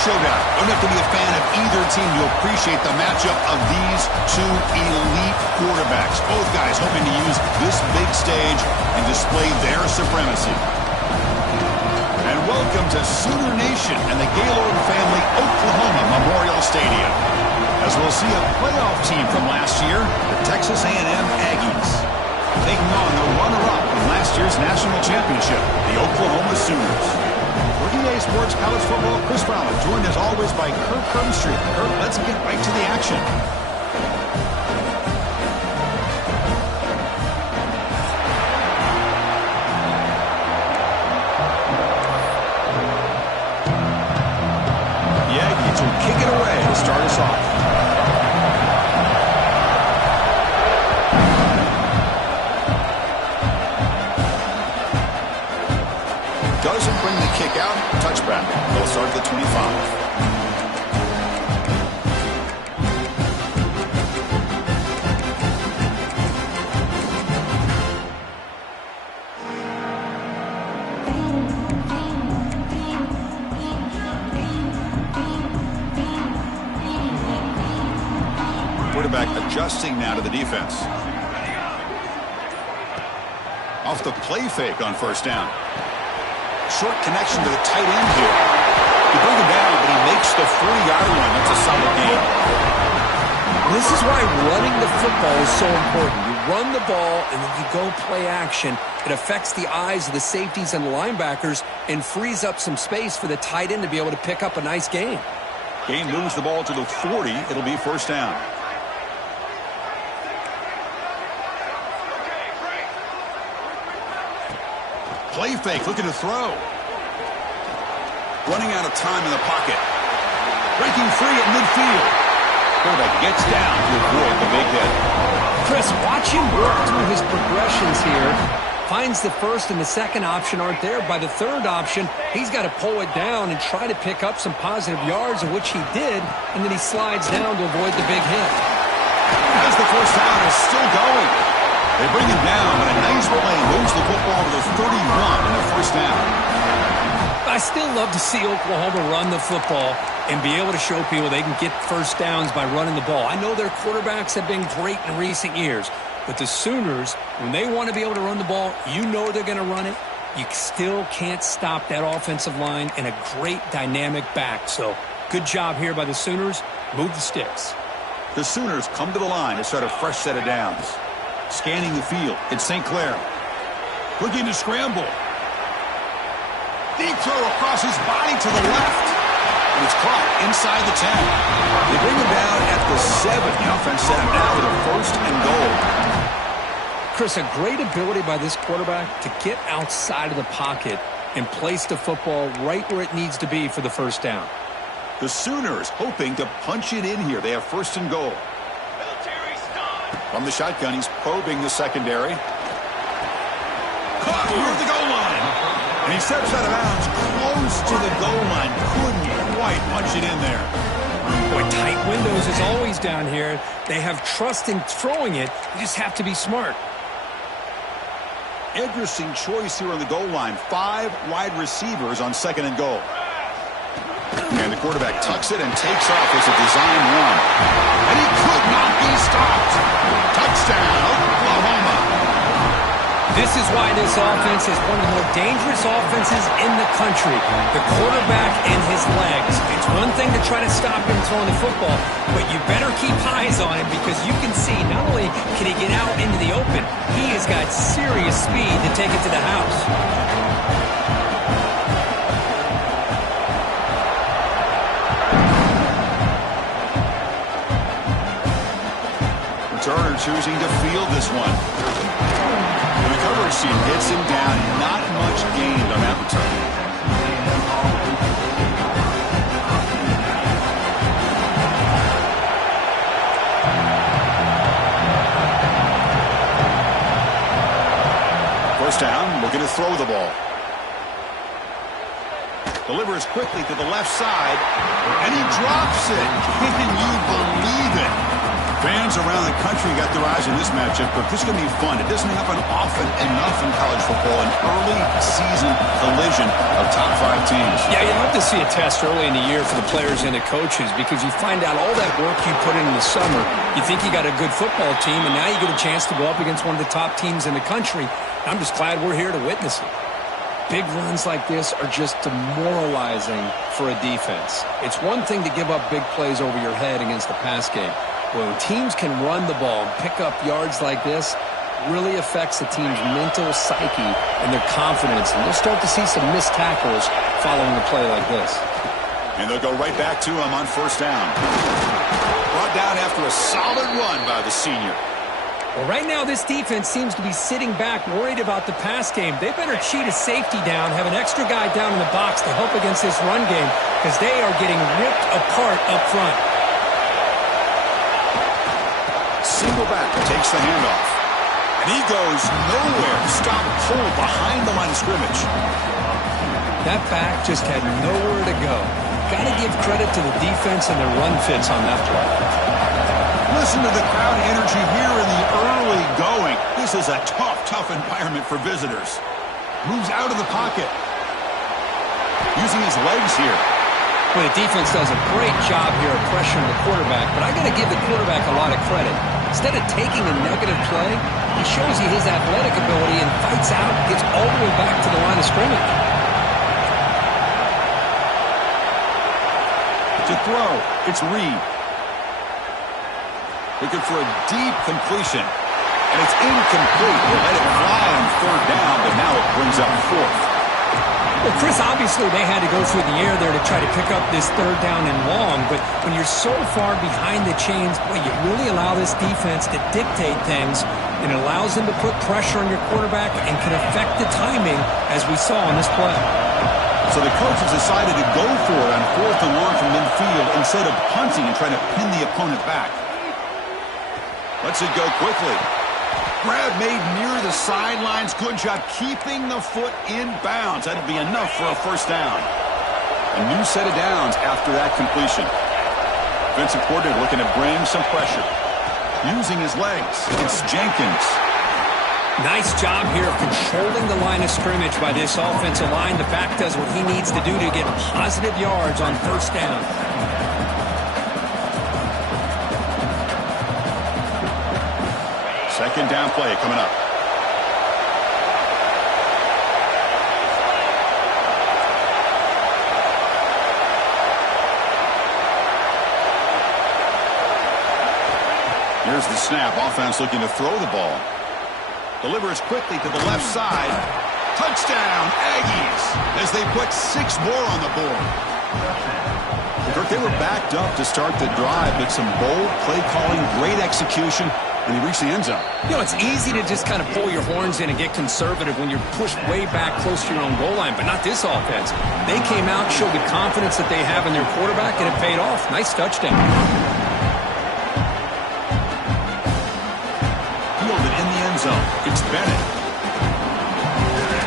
showdown. You don't have to be a fan of either team to appreciate the matchup of these two elite quarterbacks. Both guys hoping to use this big stage and display their supremacy. And welcome to Sooner Nation and the Gaylord Family Oklahoma Memorial Stadium, as we'll see a playoff team from last year, the Texas A&M Aggies, taking on the runner-up in last year's national championship, the Oklahoma Sooners. For EA Sports College Football, Chris Fowler, joined as always by Kirk Herbstreit. Kirk, let's get right to the action. The Aggies will kick it away to start us off. Doesn't bring the kick out. Touchback. They'll start at the 25. Quarterback adjusting now to the defense. Off the play fake on first down. Short connection to the tight end here. You bring him down, but he makes the 40-yard line. That's a solid game. This is why running the football is so important. You run the ball, and then you go play action. It affects the eyes of the safeties and the linebackers and frees up some space for the tight end to be able to pick up a nice gain. Gain moves the ball to the 40. It'll be first down. Play fake, looking to throw. Running out of time in the pocket. Breaking free at midfield. Quarterback gets down to avoid the big hit. Chris, watch him work through his progressions here. Finds the first and the second option aren't there. By the third option, he's got to pull it down and try to pick up some positive yards, of which he did, and then he slides down to avoid the big hit. As the first down is still going. They bring him down, and a nice play moves the football to the 31 in the first down. I still love to see Oklahoma run the football and be able to show people they can get first downs by running the ball. I know their quarterbacks have been great in recent years, but the Sooners, when they want to be able to run the ball, you know they're going to run it. You still can't stop that offensive line and a great dynamic back. So good job here by the Sooners. Move the sticks. The Sooners come to the line to start a fresh set of downs. Scanning the field, it's St. Clair. Looking to scramble. Deep throw across his body to the left. And it's caught inside the 10. They bring him down at the 7. The offense set up now with a first and goal. Chris, a great ability by this quarterback to get outside of the pocket and place the football right where it needs to be for the first down. The Sooners hoping to punch it in here. They have first and goal. From the shotgun, he's probing the secondary. Caught near the goal line. And he steps out of bounds close to the goal line. Couldn't quite punch it in there. Boy, tight windows is always down here. They have trust in throwing it. You just have to be smart. Interesting choice here on the goal line. 5 wide receivers on second and goal. And the quarterback tucks it and takes off as a design run. And he could not be stopped. Touchdown, Oklahoma. This is why this offense is one of the more dangerous offenses in the country. The quarterback and his legs. It's one thing to try to stop him throwing the football, but you better keep eyes on him because you can see not only can he get out into the open, he has got serious speed to take it to the house. Turner choosing to field this one. The coverage team hits him down. Not much gained on that return. First down, looking to throw the ball. Delivers quickly to the left side, and he drops it. Can you believe it? Fans around the country got their eyes on this matchup, but this is going to be fun. It doesn't happen often enough in college football, an early season collision of top 5 teams. Yeah, you love to see a test early in the year for the players and the coaches because you find out all that work you put in the summer. You think you got a good football team, and now you get a chance to go up against one of the top teams in the country. I'm just glad we're here to witness it. Big runs like this are just demoralizing for a defense. It's one thing to give up big plays over your head against the pass game. When teams can run the ball and pick up yards like this, really affects the team's mental psyche and their confidence. And you'll start to see some missed tackles following a play like this. And they'll go right back to him on first down. Brought down after a solid run by the senior. Well, right now this defense seems to be sitting back worried about the pass game. They better cheat a safety down, have an extra guy down in the box to help against this run game because they are getting ripped apart up front. Single back takes the handoff. And he goes nowhere. Stop pulled behind the line of scrimmage. That back just had nowhere to go. Got to give credit to the defense and their run fits on that play. Listen to the crowd energy here in the early going. This is a tough environment for visitors. Moves out of the pocket. Using his legs here. Well, the defense does a great job here of pressuring the quarterback, but I got to give the quarterback a lot of credit. Instead of taking a negative play, he shows you his athletic ability and fights out, gets all the way back to the line of scrimmage. To throw, it's Reed. Looking for a deep completion. And it's incomplete. They let it fly on third down, but now it brings up fourth. Well, Chris, obviously they had to go through the air there to try to pick up this third down and long, but when you're so far behind the chains, boy, you really allow this defense to dictate things, and it allows them to put pressure on your quarterback and can affect the timing, as we saw on this play. So the coaches decided to go for it on fourth and long from midfield instead of punting and trying to pin the opponent back. Lets it go quickly. Grab made near the sidelines. Good job keeping the foot in bounds. That'll be enough for a first down. A new set of downs after that completion. Defensive coordinator looking to bring some pressure. Using his legs. It's Jenkins. Nice job here of controlling the line of scrimmage by this offensive line. The back does what he needs to do to get positive yards on first down. Second down play coming up. Here's the snap. Offense looking to throw the ball. Delivers quickly to the left side. Touchdown, Aggies, as they put 6 more on the board. Kirk, they were backed up to start the drive, but some bold play calling, great execution, and he reached the end zone. You know, it's easy to just kind of pull your horns in and get conservative when you're pushed way back close to your own goal line, but not this offense. They came out, showed the confidence that they have in their quarterback, and it paid off. Nice touchdown. Fielded in the end zone. It's Bennett.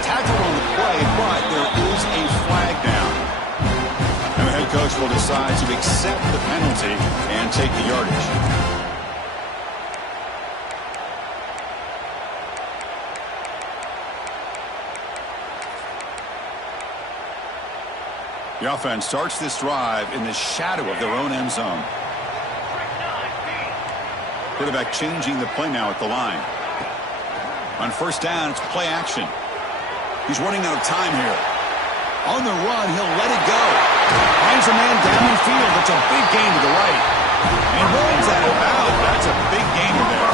Tackled on the play, but there is a flag down. And the head coach will decide to accept the penalty and take the yardage. The offense starts this drive in the shadow of their own end zone. Quarterback changing the play now at the line. On first down, it's play action. He's running out of time here. On the run, he'll let it go. Finds a man down in field. It's a big gain to the right. And runs that out. That's a big gainer there.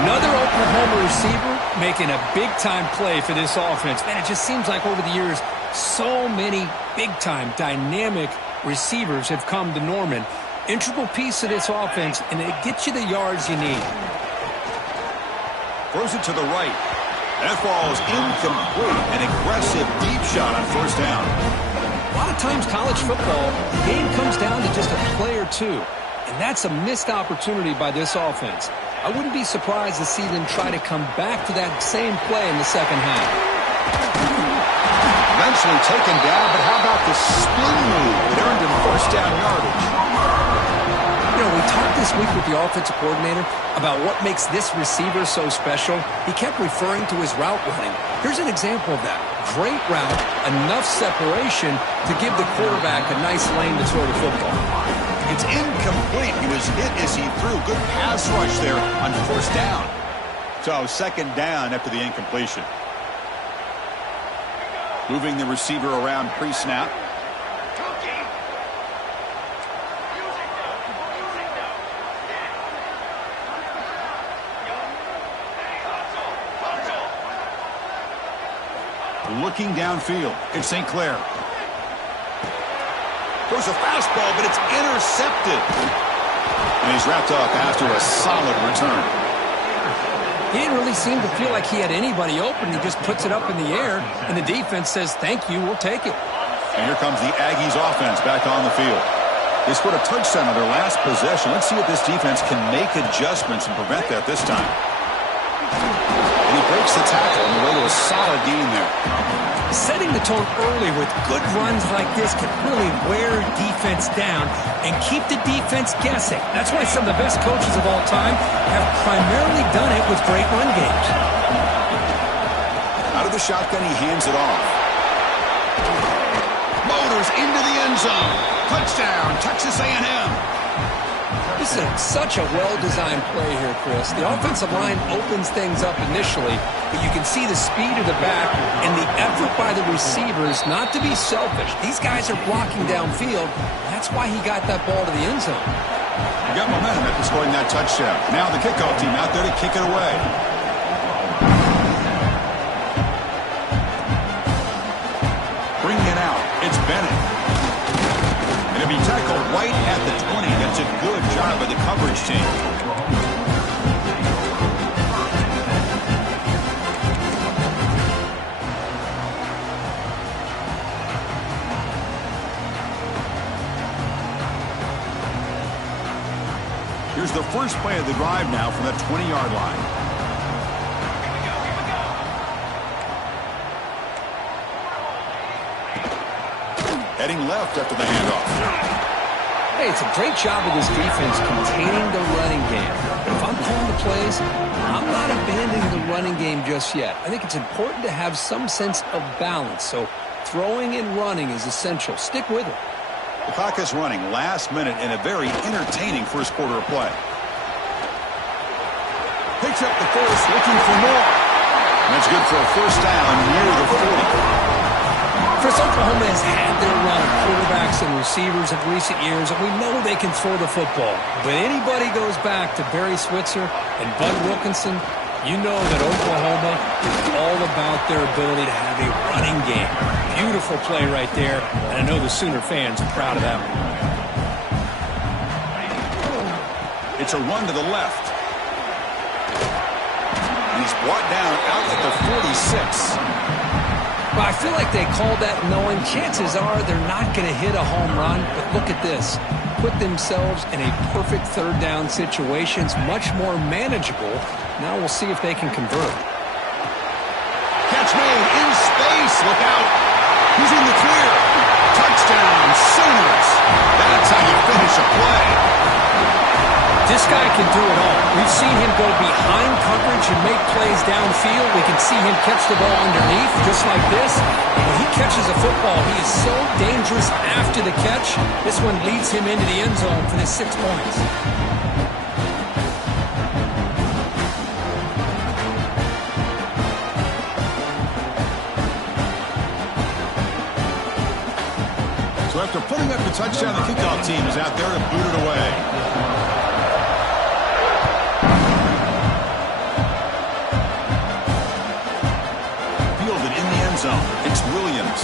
Another Oklahoma receiver making a big-time play for this offense. Man, it just seems like over the years, so many big-time, dynamic receivers have come to Norman. Integral piece of this offense, and it gets you the yards you need. Throws it to the right. That ball is incomplete. An aggressive deep shot on first down. A lot of times college football, the game comes down to just a play or two. And that's a missed opportunity by this offense. I wouldn't be surprised to see them try to come back to that same play in the second half. Eventually taken down, but how about the spin move that earned him first down yardage? You know, we talked this week with the offensive coordinator about what makes this receiver so special, he kept referring to his route running. Here's an example of that. Great route, enough separation to give the quarterback a nice lane to throw the football. It's incomplete. He was hit as he threw. Good pass rush there on first down. So second down after the incompletion. Moving the receiver around pre-snap. Looking downfield. It's St. Clair. Goes a fastball, but it's intercepted. And he's wrapped up after a solid return. He didn't really seem to feel like he had anybody open. He just puts it up in the air, and the defense says, thank you, we'll take it. And here comes the Aggies offense back on the field. They scored a touchdown on their last possession. Let's see if this defense can make adjustments and prevent that this time. And he breaks the tackle on the way to a solid gain there. Setting the tone early with good runs like this can really wear defense down and keep the defense guessing. That's why some of the best coaches of all time have primarily done it with great run games. Out of the shotgun, he hands it off. Motors into the end zone. Touchdown, Texas A&M. This is such a well-designed play here, Chris. The offensive line opens things up initially, but you can see the speed of the back and the effort by the receivers not to be selfish. These guys are blocking downfield. That's why he got that ball to the end zone. He got momentum after scoring that touchdown. Now the kickoff team out there to kick it away. Bringing it out, it's Bennett. And if he tackled right at the 20, that's a good job by the coverage team. Here's the first play of the drive now from the 20-yard line. Heading left after the handoff. Hey, it's a great job of this defense containing the running game. But if I'm calling the plays, I'm not abandoning the running game just yet. I think it's important to have some sense of balance. So throwing and running is essential. Stick with it. The clock is running last minute in a very entertaining first quarter of play. Picks up the first, looking for more. And that's good for a first down near the 40. Chris, Oklahoma has had their run of quarterbacks and receivers of recent years, and we know they can throw the football. But anybody goes back to Barry Switzer and Bud Wilkinson, you know that Oklahoma is all about their ability to have a running game. Beautiful play right there, and I know the Sooner fans are proud of that one. It's a run to the left. And he's brought down out at the 46. Well, I feel like they called that knowing chances are they're not going to hit a home run. But look at this. Put themselves in a perfect third down situation. It's much more manageable. Now we'll see if they can convert. Catch made in space. Look out. He's in the clear. Touchdown, Sooners. That's how you finish a play. This guy can do it all. We've seen him go behind coverage and make plays downfield. We can see him catch the ball underneath, just like this. When he catches a football, he is so dangerous after the catch. This one leads him into the end zone for the 6 points. So after putting up the touchdown, the kickoff team is out there to boot it away. It's Williams.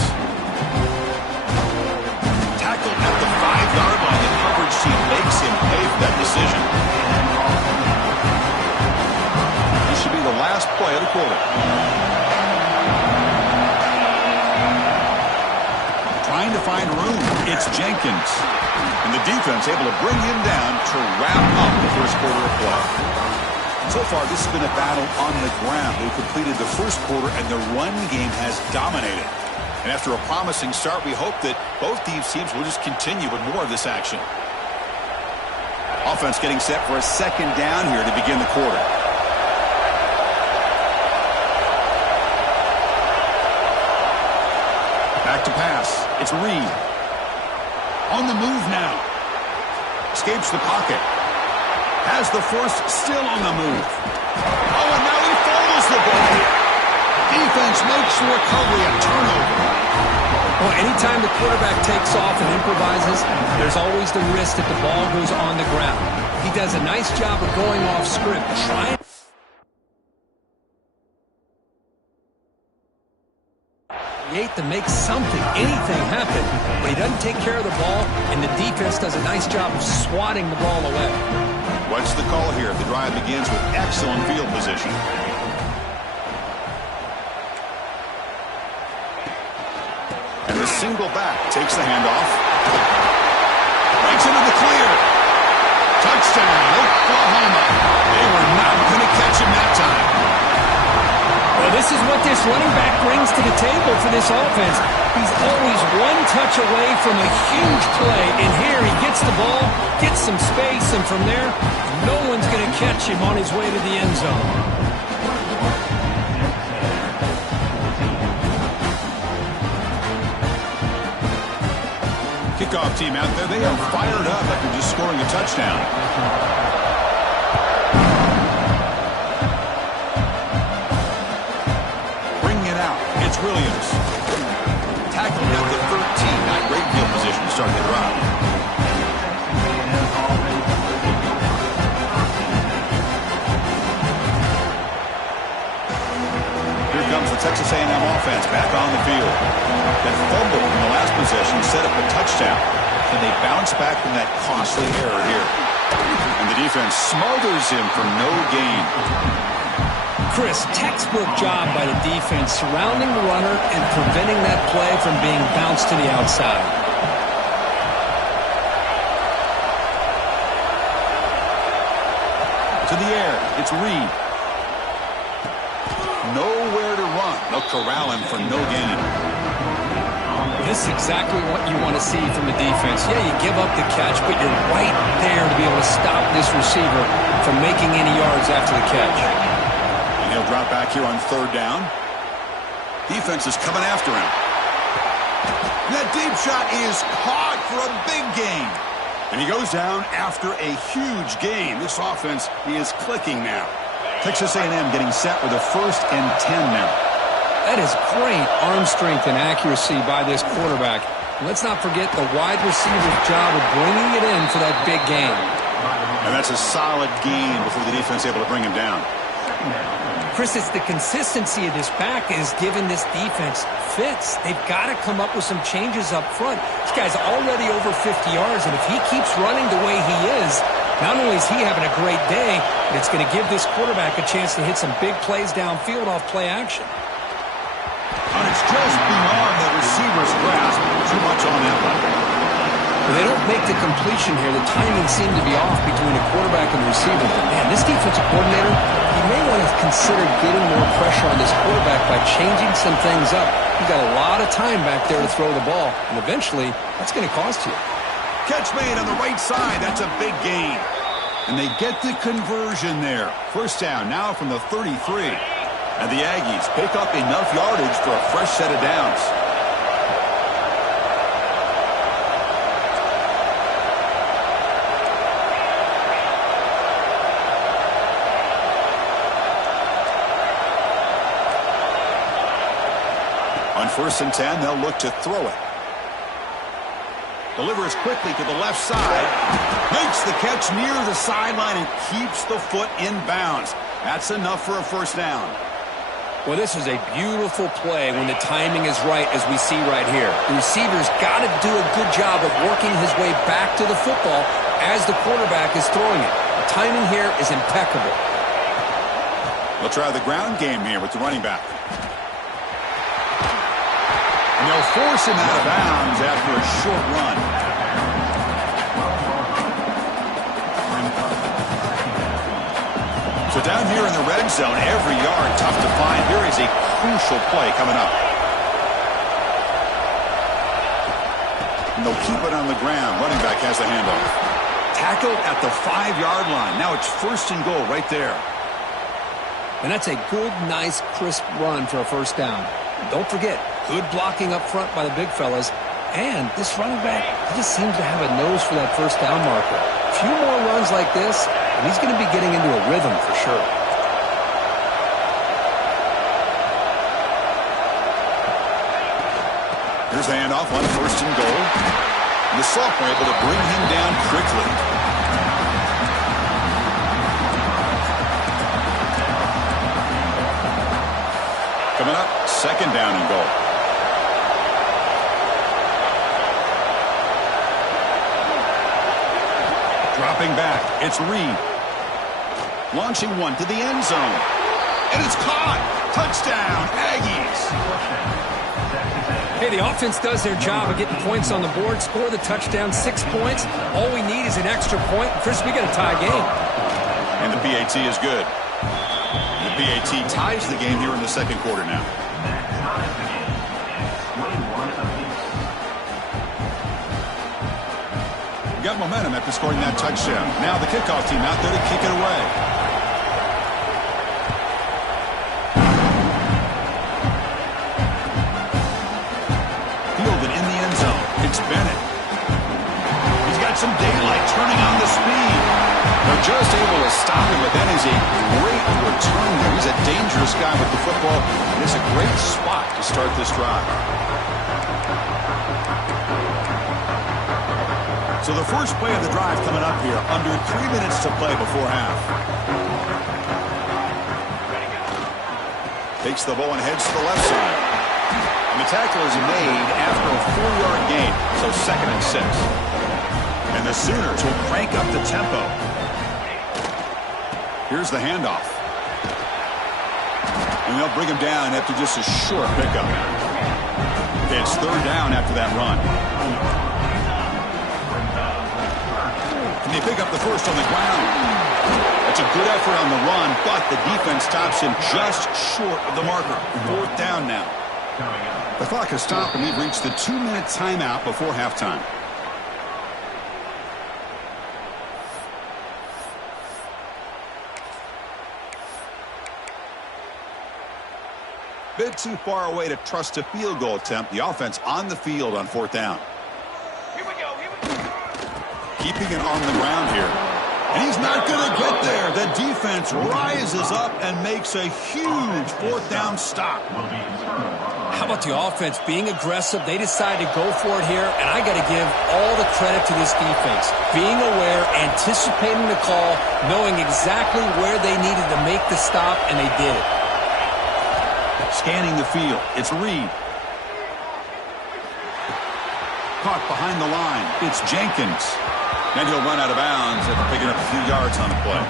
Tackled at the 5-yard line. The coverage team makes him pay for that decision. This should be the last play of the quarter. Trying to find room. It's Jenkins. And the defense able to bring him down to wrap up the first quarter of play. So far, this has been a battle on the ground. They've completed the first quarter, and the run game has dominated. And after a promising start, we hope that both these teams will just continue with more of this action. Offense getting set for a second down here to begin the quarter. Back to pass. It's Reed. On the move now. Escapes the pocket. Has the first, still on the move. Oh, and now he fumbles the ball. Defense makes the recovery a turnover. Well, anytime the quarterback takes off and improvises, there's always the risk that the ball goes on the ground. He does a nice job of going off script, trying to create to make something, anything happen, but he doesn't take care of the ball, and the defense does a nice job of swatting the ball away. What's the call here? The drive begins with excellent field position. And the single back takes the handoff. Breaks into the clear. Touchdown, Oklahoma. They were not going to catch him that time. Well, this is what this running back brings to the table for this offense. He's always one touch away from a huge play. And here he gets the ball, gets some space, and from there, no one's going to catch him on his way to the end zone. Kickoff team out there, they are fired up after just scoring a touchdown. Bringing it out, it's Williams. Tackling at the 13, not great field position to start the drive. Here comes the Texas A&M offense back on the field. That fumble in the last possession set up a touchdown. Can they bounce back from that costly error here? And the defense smothers him for no gain. Chris, textbook job by the defense surrounding the runner and preventing that play from being bounced to the outside. To the air, it's Reed. Nowhere to run. They'll corral him for no gain. This is exactly what you want to see from the defense. Yeah, you give up the catch, but you're right there to be able to stop this receiver from making any yards after the catch. And he'll drop back here on third down. Defense is coming after him. That deep shot is caught for a big gain. And he goes down after a huge gain. This offense is clicking now. Texas A&M getting set with a 1st and 10 now. That is great arm strength and accuracy by this quarterback. Let's not forget the wide receiver's job of bringing it in for that big gain. And that's a solid gain before the defense is able to bring him down. Chris, it's the consistency of this back is giving this defense fits. They've got to come up with some changes up front. This guy's already over 50 yards, and if he keeps running the way he is, not only is he having a great day, but it's going to give this quarterback a chance to hit some big plays downfield off play action. And it's just beyond the receiver's grasp. Too much on that one. Well, they don't make the completion here. The timing seemed to be off between the quarterback and the receiver. But, man, this defensive coordinator, he may want to consider getting more pressure on this quarterback by changing some things up. He's got a lot of time back there to throw the ball, and eventually that's going to cost you. Catch made on the right side. That's a big gain. And they get the conversion there. First down now from the 33. And the Aggies pick up enough yardage for a fresh set of downs. On 1st and 10, they'll look to throw it. Delivers quickly to the left side. Makes the catch near the sideline and keeps the foot in bounds. That's enough for a first down. Well, this is a beautiful play when the timing is right, as we see right here. The receiver's got to do a good job of working his way back to the football as the quarterback is throwing it. The timing here is impeccable. They'll try the ground game here with the running back. And they'll force him out of bounds after a short run. So down here in the red zone, every yard tough to find. Here is a crucial play coming up. And they'll keep it on the ground. Running back has the handoff. tackled at the 5-yard line. Now it's 1st and goal right there. And that's a good, nice, crisp run for a first down. Don't forget, good blocking up front by the big fellas. And this running back, he just seems to have a nose for that first down marker. A few more runs like this, and he's going to be getting into a rhythm for sure. Here's the handoff on 1st and goal. And the sophomore able to bring him down quickly. Coming up, 2nd down and goal. Dropping back, it's Reed. Launching one to the end zone. And it's caught. Touchdown, Aggies. Hey, the offense does their job of getting points on the board, score the touchdown, 6 points. All we need is an extra point. Chris, we got a tie game. And the PAT is good. The PAT ties the game here in the 2nd quarter now. Got momentum after scoring that touchdown. Now the kickoff team out there to kick it away. Fielded in the end zone. It's Bennett. He's got some daylight turning on the speed. They're just able to stop him, but that is a great return there. He's a dangerous guy with the football, and it's a great spot to start this drive. So the first play of the drive coming up here, under 3 minutes to play before half. Takes the ball and heads to the left side. And the tackle is made after a 4-yard gain, so 2nd and 6. And the Sooners will crank up the tempo. Here's the handoff. And they'll bring him down after just a short pickup. It's 3rd down after that run. And they pick up the first on the ground. That's a good effort on the run, but the defense stops him just short of the marker. 4th down now. The clock has stopped, and we've reached the 2-minute timeout before halftime. Bit too far away to trust a field goal attempt. The offense on the field on 4th down. Keeping it on the ground here. And he's not going to get there. The defense rises up and makes a huge 4th down stop. How about the offense being aggressive? They decide to go for it here, and I got to give all the credit to this defense. Being aware, anticipating the call, knowing exactly where they needed to make the stop, and they did it. Scanning the field, it's Reed. Caught behind the line, it's Jenkins. And he'll run out of bounds after picking up a few yards on the play.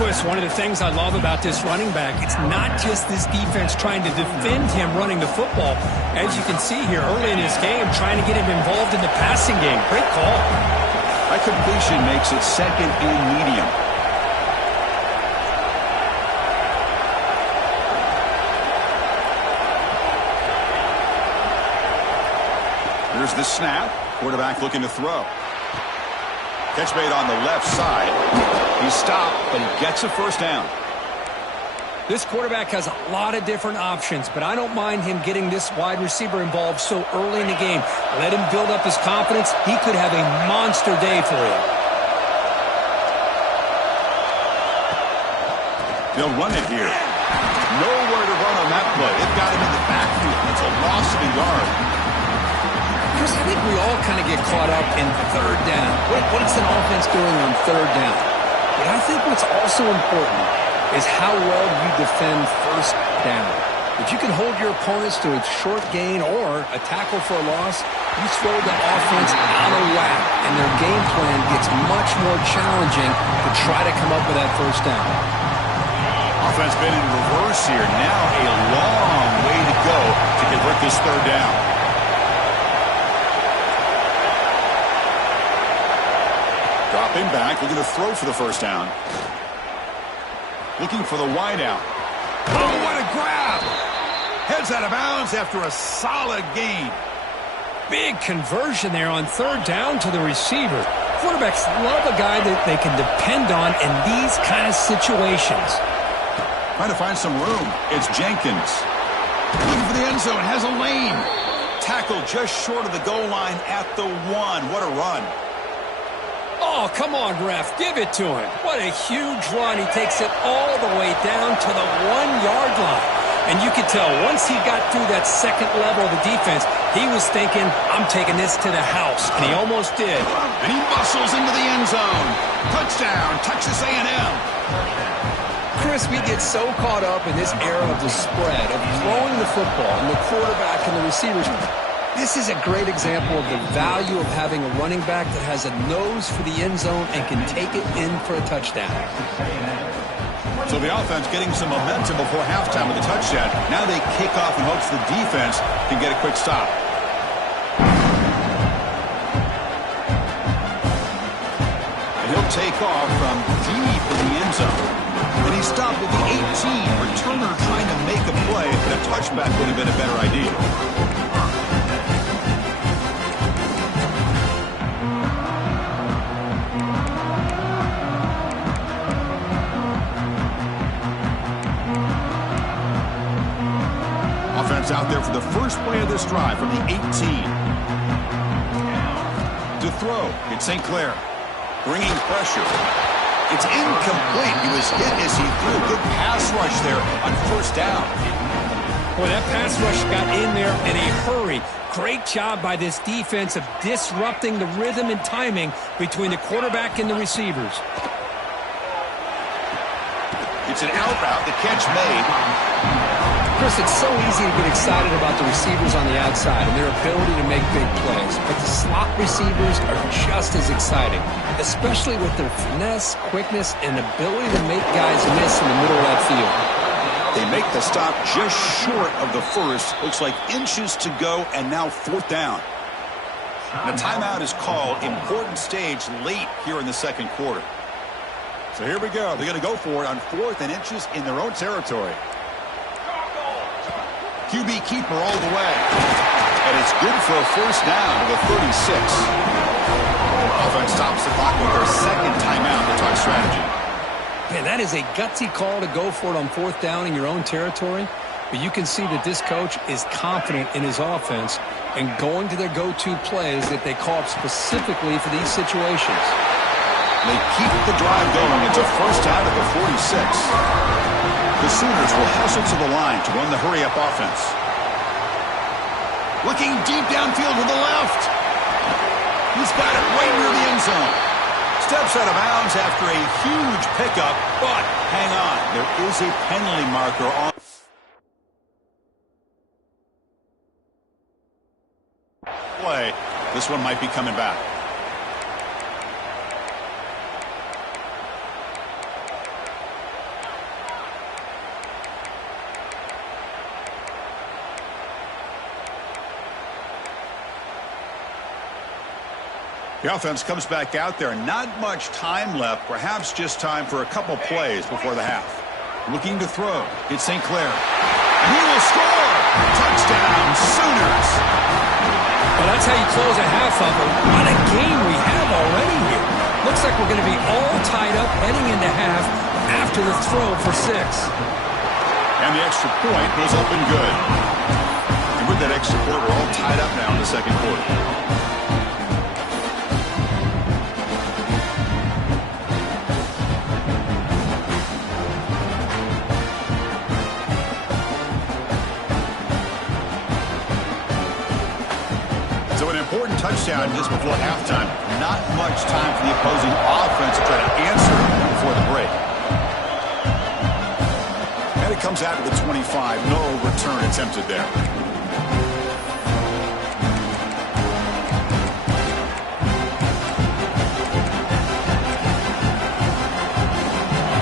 Chris, one of the things I love about this running back, it's not just this defense trying to defend him running the football. As you can see here early in this game, trying to get him involved in the passing game. Great call. That completion makes it 2nd and medium. Here's the snap. Quarterback looking to throw. Catch made on the left side. He's stopped, but he gets a 1st down. This quarterback has a lot of different options, but I don't mind him getting this wide receiver involved so early in the game. Let him build up his confidence. He could have a monster day for you. They'll run it here. Nowhere to run on that play. They've got him in the backfield. It's a loss of a yard. Chris, I think we all kind of get caught up in 3rd down. What's an offense doing on 3rd down? But I think what's also important is how well you defend 1st down. If you can hold your opponents to a short gain or a tackle for a loss, you throw the offense out of whack, and their game plan gets much more challenging to try to come up with that 1st down. Offense been in reverse here. Now a long way to go to convert this 3rd down. Dropping back, looking to throw for the 1st down. Looking for the wide out. Oh, what a grab! Heads out of bounds after a solid gain. Big conversion there on 3rd down to the receiver. Quarterbacks love a guy that they can depend on in these kind of situations. Trying to find some room. It's Jenkins. Looking for the end zone. Has a lane. Tackled just short of the goal line at the 1. What a run. Oh, come on, ref. Give it to him. What a huge run. He takes it all the way down to the 1-yard line. And you can tell once he got through that second level of the defense, he was thinking, I'm taking this to the house. And he almost did. And he muscles into the end zone. Touchdown, Texas A&M. Chris, we get so caught up in this era of the spread, of throwing the football and the quarterback and the receivers. This is a great example of the value of having a running back that has a nose for the end zone and can take it in for a touchdown. So the offense getting some momentum before halftime with a touchdown. Now they kick off in hopes the defense can get a quick stop. And he'll take off from deep in the end zone. And he stopped at the 18. Returner trying to make a play, but a touchback would have been a better idea. Offense out there for the first play of this drive from the 18. To throw, it's St. Clair. Bringing pressure. It's incomplete. He was hit as he threw. Good pass rush there on first down. Boy, that pass rush got in there in a hurry. Great job by this defense of disrupting the rhythm and timing between the quarterback and the receivers. It's an out route. The catch made. Chris, it's so easy to get excited about the receivers on the outside and their ability to make big plays. But the slot receivers are just as exciting, especially with their finesse, quickness, and ability to make guys miss in the middle of that field. They make the stop just short of the first. Looks like inches to go, and now fourth down. The timeout is called. Important stage late here in the second quarter. So here we go. They're going to go for it on 4th and inches in their own territory. QB keeper all the way. And it's good for a first down to the 36. Offense stops the clock with their second timeout to talk strategy. Man, that is a gutsy call to go for it on 4th down in your own territory. But you can see that this coach is confident in his offense and going to their go-to plays that they call up specifically for these situations. They keep the drive going. It's a first down at the 46. The Sooners will hustle to the line to run the hurry-up offense. Looking deep downfield to the left. He's got it right near the end zone. Steps out of bounds after a huge pickup, but hang on. There is a penalty marker on play. This one might be coming back. The offense comes back out there. Not much time left. Perhaps just time for a couple plays before the half. Looking to throw. It's St. Clair. And he will score! Touchdown, Sooners! Well, that's how you close a half of it. What a game we have already here. Looks like we're going to be all tied up heading into half after the throw for 6. And the extra point goes up and good. And with that extra point, we're all tied up now in the second quarter. Touchdown just before halftime. Not much time for the opposing offense to try to answer before the break. And it comes out to the 25. No return attempted there.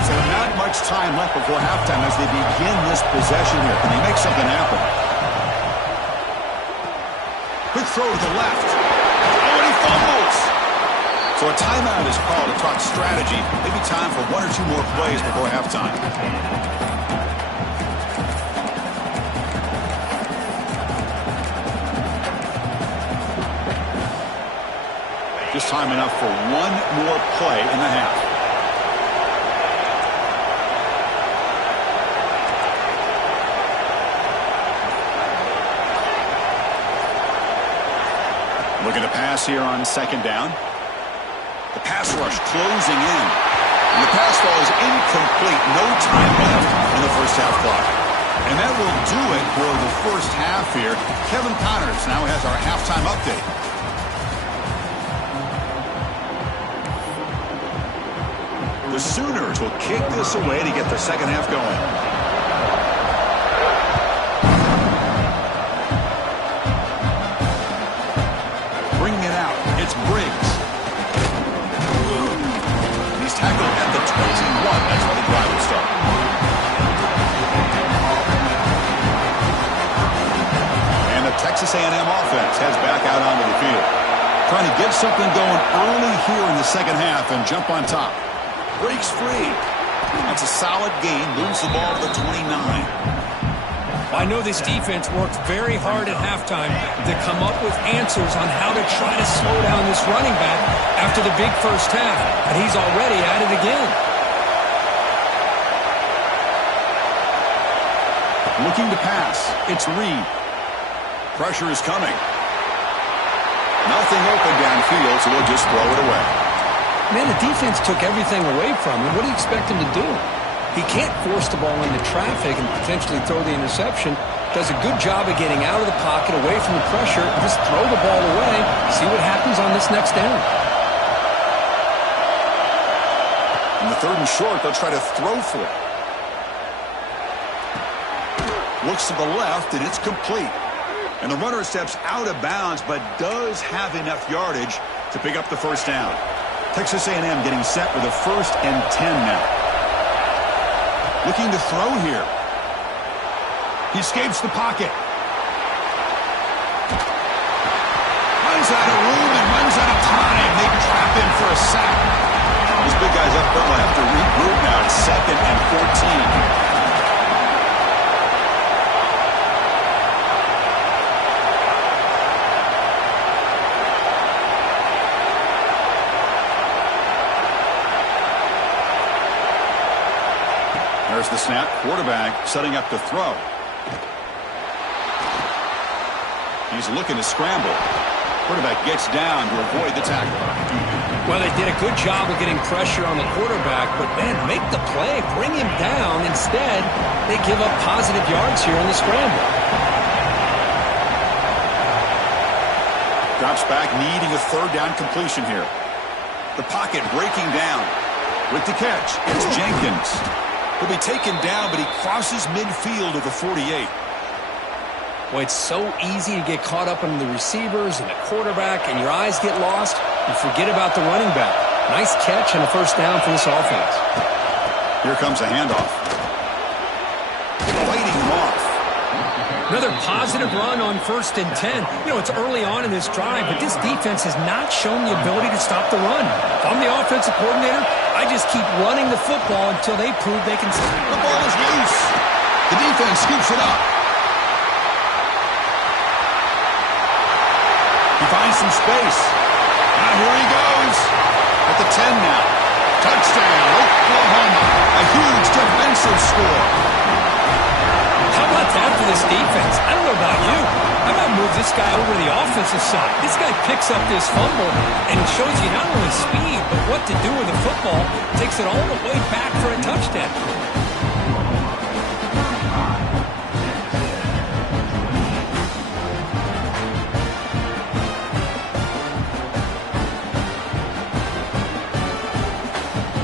So not much time left before halftime as they begin this possession here. Can they make something happen? Quick throw to the left. So a timeout is called to talk strategy. Maybe time for 1 or 2 more plays before halftime. Just time enough for one more play in the half. Looking to pass here on second down. The pass rush closing in. And the pass ball is incomplete. No time left in the first half clock. And that will do it for the first half here. Kevin Connors now has our halftime update. The Sooners will kick this away to get the second half going. Briggs. He's tackled at the 21. That's where the drive will start. And the Texas A&M offense heads back out onto the field. Trying to get something going early here in the second half and jump on top. Breaks free. That's a solid gain. Moves the ball to the 29. I know this defense worked very hard at halftime to come up with answers on how to try to slow down this running back after the big first half, and he's already at it again. Looking to pass. It's Reed. Pressure is coming. Nothing open downfield, so we'll just throw it away. Man, the defense took everything away from him. What do you expect him to do? He can't force the ball into traffic and potentially throw the interception. Does a good job of getting out of the pocket, away from the pressure, and just throw the ball away. See what happens on this next down. In the third and short, they'll try to throw for it. Looks to the left, and it's complete. And the runner steps out of bounds, but does have enough yardage to pick up the first down. Texas A&M getting set with a 1st and 10 now. Looking to throw here. He escapes the pocket. Runs out of room and runs out of time. They trap him for a sack. These big guys up front will have to regroup now. It's 2nd and 14. There's the snap. Quarterback setting up to throw. He's looking to scramble. Quarterback gets down to avoid the tackle. Well, they did a good job of getting pressure on the quarterback, but, man, make the play. Bring him down. Instead, they give up positive yards here on the scramble. Drops back, needing a 3rd down completion here. The pocket breaking down. With the catch, it's Jenkins. He'll be taken down, but he crosses midfield of the 48. Well, it's so easy to get caught up in the receivers and the quarterback, and your eyes get lost. You forget about the running back. Nice catch and a 1st down for this offense. Here comes a handoff. Fighting him off. Another positive run on 1st and 10. You know, it's early on in this drive, but this defense has not shown the ability to stop the run. If I'm the offensive coordinator, I just keep running the football until they prove they can stop. The ball is loose. The defense scoops it up. He finds some space. Now here he goes. At the 10 now. Touchdown, Oklahoma. A huge defensive score. How about that for this defense? I don't know about you. I might move this guy over to the offensive side. This guy picks up this fumble and shows you not only speed, but what to do with the football. Takes it all the way back for a touchdown.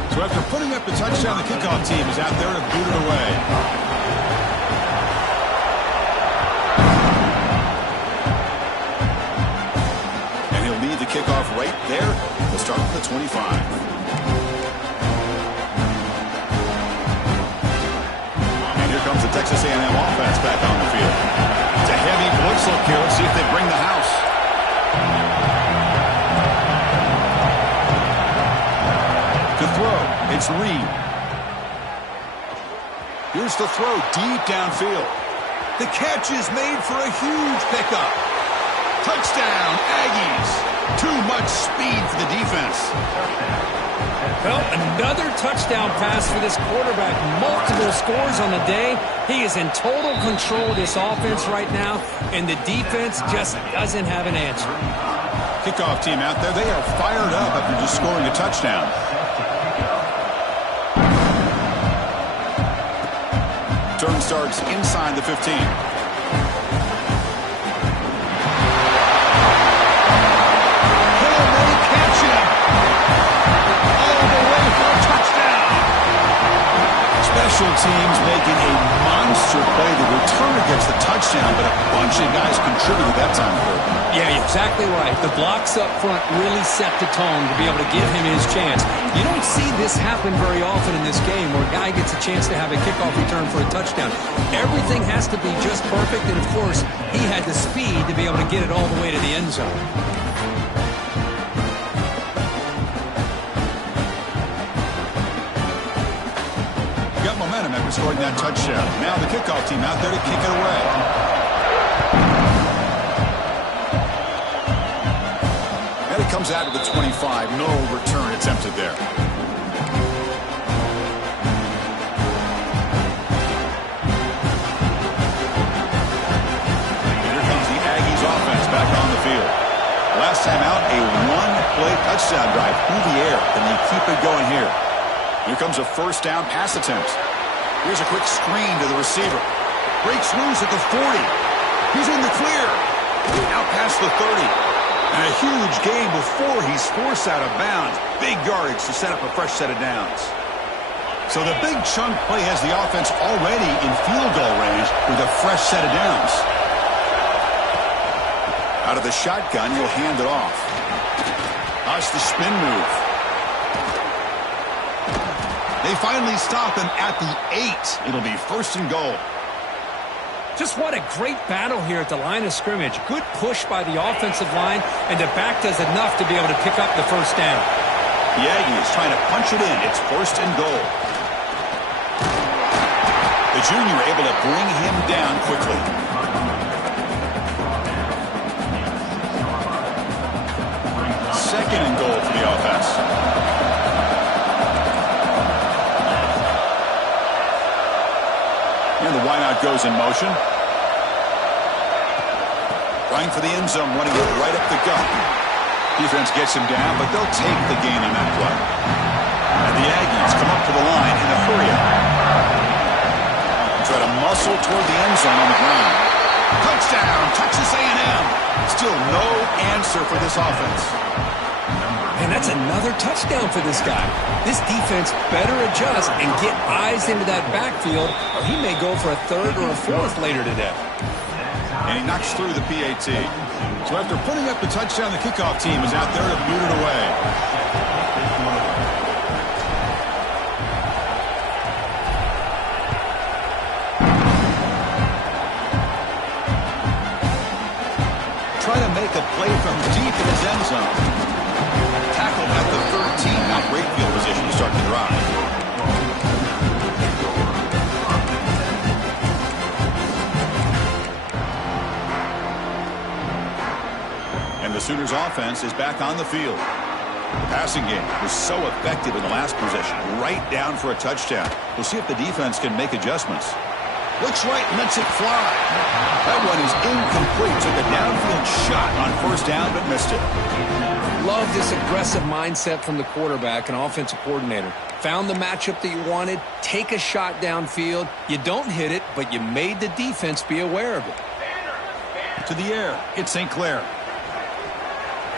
So after putting up the touchdown, the kickoff team is out there to boot it away. Kickoff right there. We'll start from the 25. And here comes the Texas A&M offense back on the field. It's a heavy blitz look here. Let's see if they bring the house. To throw, it's Reed. Here's the throw deep downfield. The catch is made for a huge pickup. Touchdown, Aggies. Too much speed for the defense. Well, another touchdown pass for this quarterback. Multiple scores on the day. He is in total control of this offense right now, and the defense just doesn't have an answer. Kickoff team out there, they are fired up after just scoring a touchdown. Turn starts inside the 15. Special teams making a monster play to return against the touchdown, but a bunch of guys contributed that time. Yeah, you're exactly right. The blocks up front really set the tone to be able to give him his chance. You don't see this happen very often in this game where a guy gets a chance to have a kickoff return for a touchdown. Everything has to be just perfect, and of course, he had the speed to be able to get it all the way to the end zone. Momentum after scoring that touchdown. Now the kickoff team out there to kick it away. And it comes out of the 25. No return attempted there. And here comes the Aggies offense back on the field. Last time out, a one-play touchdown drive through the air. And they keep it going here. Here comes a first down pass attempt. Here's a quick screen to the receiver. Breaks loose at the 40. He's in the clear. Out past the 30. And a huge gain before he's forced out of bounds. Big yardage to set up a fresh set of downs. So the big chunk play has the offense already in field goal range with a fresh set of downs. Out of the shotgun, he'll hand it off. How's the spin move? They finally stop him at the 8. It'll be first and goal. Just what a great battle here at the line of scrimmage. Good push by the offensive line, and the back does enough to be able to pick up the first down. The Aggies trying to punch it in. It's first and goal. The junior able to bring him down quickly. Second and goal for the offense. And the wideout goes in motion. Trying for the end zone, running it right up the gut. Defense gets him down, but they'll take the gain on that play. And the Aggies come up to the line in a hurry-up. Try to muscle toward the end zone on the ground. Touchdown, Texas A&M. Still no answer for this offense. And that's another touchdown for this guy. This defense better adjust and get eyes into that backfield, or he may go for a third or a fourth later today. And he knocks through the PAT. So after putting up the touchdown, the kickoff team is out there to boot it away. Trying to make a play from deep in his end zone. Tackled at the 13. Now great field position to start the drive. And the Sooners offense is back on the field. The passing game was so effective in the last possession. Right down for a touchdown. We'll see if the defense can make adjustments. Looks right, lets it fly. That one is incomplete. Took a downfield shot on first down, but missed it. Love this aggressive mindset from the quarterback and offensive coordinator. Found the matchup that you wanted, take a shot downfield. You don't hit it, but you made the defense be aware of it. To the air, it's St. Clair.